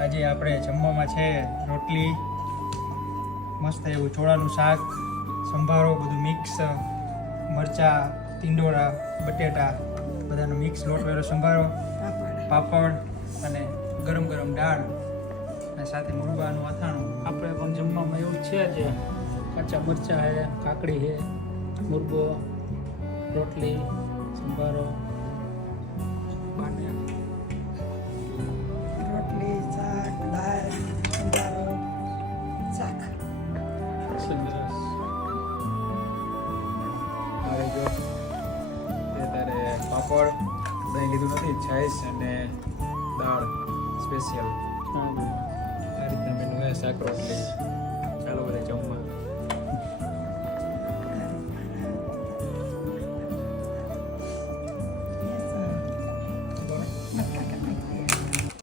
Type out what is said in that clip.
આજે આપણે જમવામાં છે રોટલી, મસ્ત એવું ચોળાનું શાક, સંભારો, બધું મિક્સ, મરચાં, ટીંડોળા, બટેટા બધાનો મિક્સ લોટવેલો સંભારો, પાપડ અને ગરમ ગરમ દાળ અને સાથે મુરબાનું અથાણું. આપણે પણ જમવામાં એવું છે જે કાચા મરચાં છે, કાકડી છે, મુરબો, રોટલી, સંભારો, રોટલી, શાક, દાળ, સંભારો, શાક. હવે જો તારે પાપડ દહીં લીધું નથી, છાશ અને દાળ સ્પેશિયલ આ રીતના મેનુ છે. શાક રોટલી ચાલો બધા જમવા.